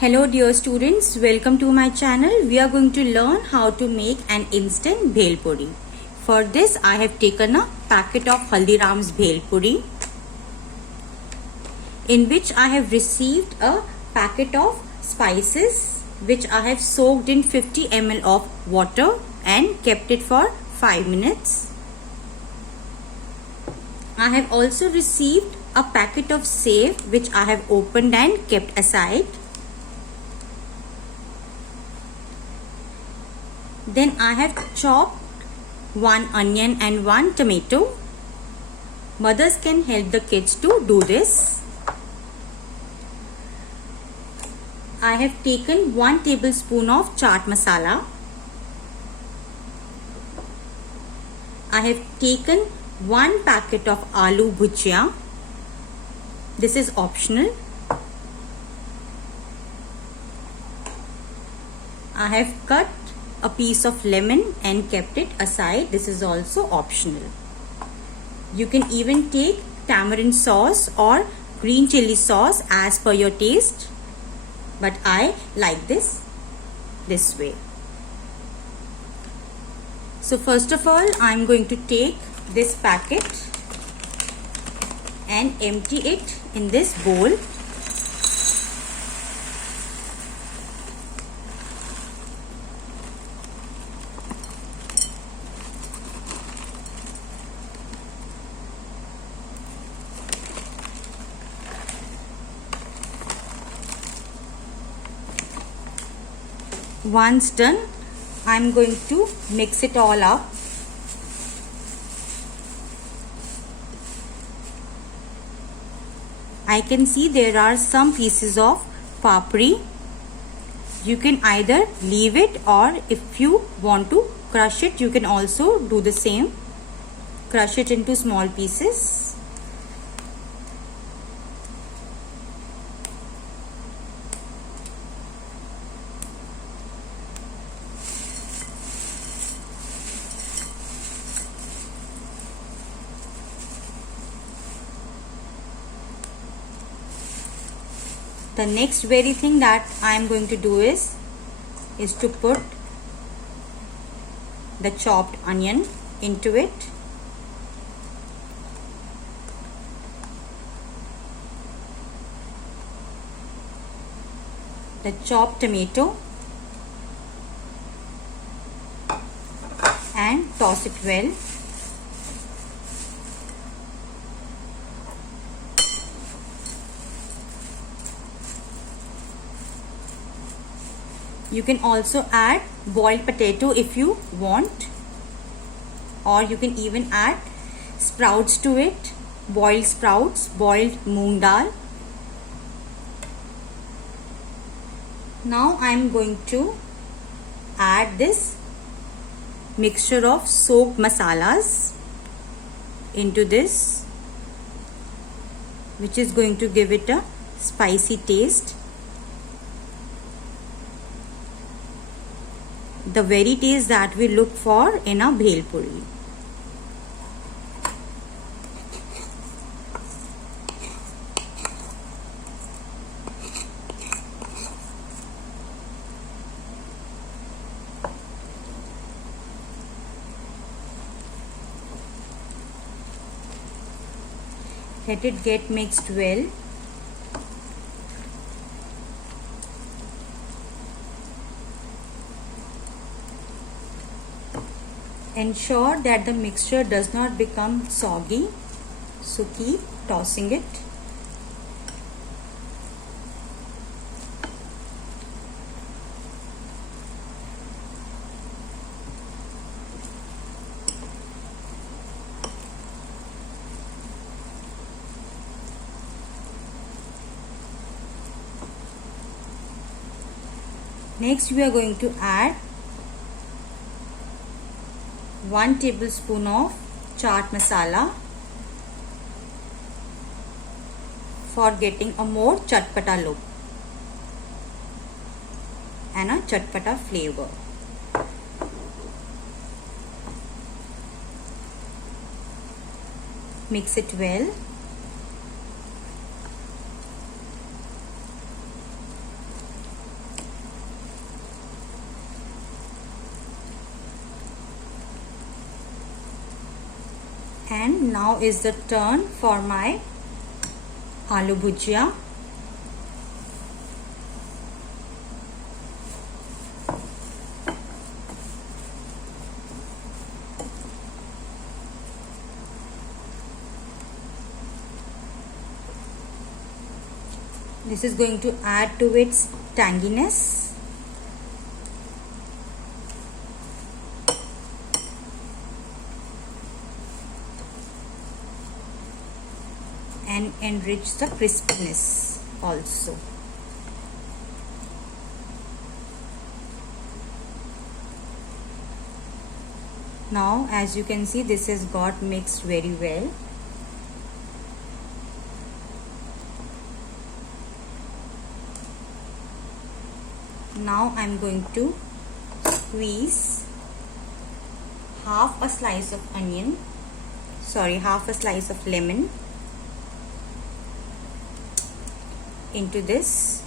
Hello dear students, welcome to my channel. We are going to learn how to make an instant bhel puri. For this I have taken a packet of Haldiram's bhel puri, in which I have received a packet of spices which I have soaked in 50 ml of water and kept it for 5 minutes. I have also received a packet of save which I have opened and kept aside. Then I have chopped 1 onion and 1 tomato. Mothers can help the kids to do this. I have taken 1 tablespoon of chaat masala. I have taken 1 packet of aloo bhujia. This is optional. I have cut a piece of lemon and kept it aside. This is also optional. You can even take tamarind sauce or green chili sauce as per your taste, but I like this way. So first of all, I am going to take this packet and empty it in this bowl. Once done, I am going to mix it all up. I can see there are some pieces of papri. You can either leave it, or if you want to crush it, you can also do the same. Crush it into small pieces. The next very thing that I am going to do is to put the chopped onion into it. The chopped tomato and toss it well. You can also add boiled potato if you want, or you can even add sprouts to it, boiled sprouts, boiled moong dal. Now I am going to add this mixture of soaked masalas into this, which is going to give it a spicy taste. The very taste that we look for in a bhel puri. Let it get mixed well. Ensure that the mixture does not become soggy, so keep tossing it. Next, we are going to add 1 tablespoon of chaat masala for getting a more chatpata look and a chatpata flavor. Mix it well. And now is the turn for my aloo bhujia. This is going to add to its tanginess. And enrich the crispiness also. Now, as you can see, this has got mixed very well. Now I'm going to squeeze half a slice of lemon into this.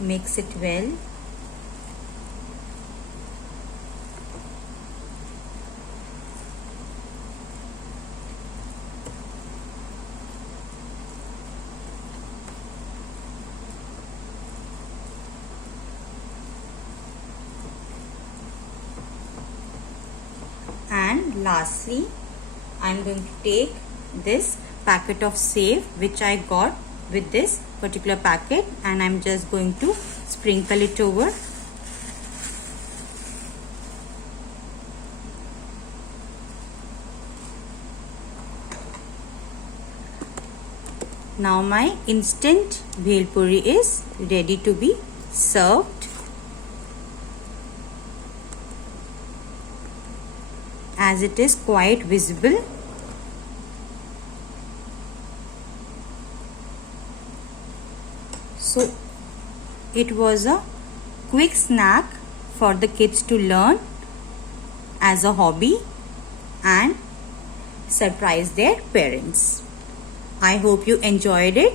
Mix it well. And lastly, I'm going to take this packet of save which I got with this particular packet, and I'm just going to sprinkle it over. Now my instant bhel puri is ready to be served. As it is quite visible. So it was a quick snack for the kids to learn as a hobby and surprise their parents. I hope you enjoyed it.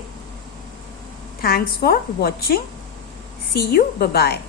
Thanks for watching. See you. Bye-bye.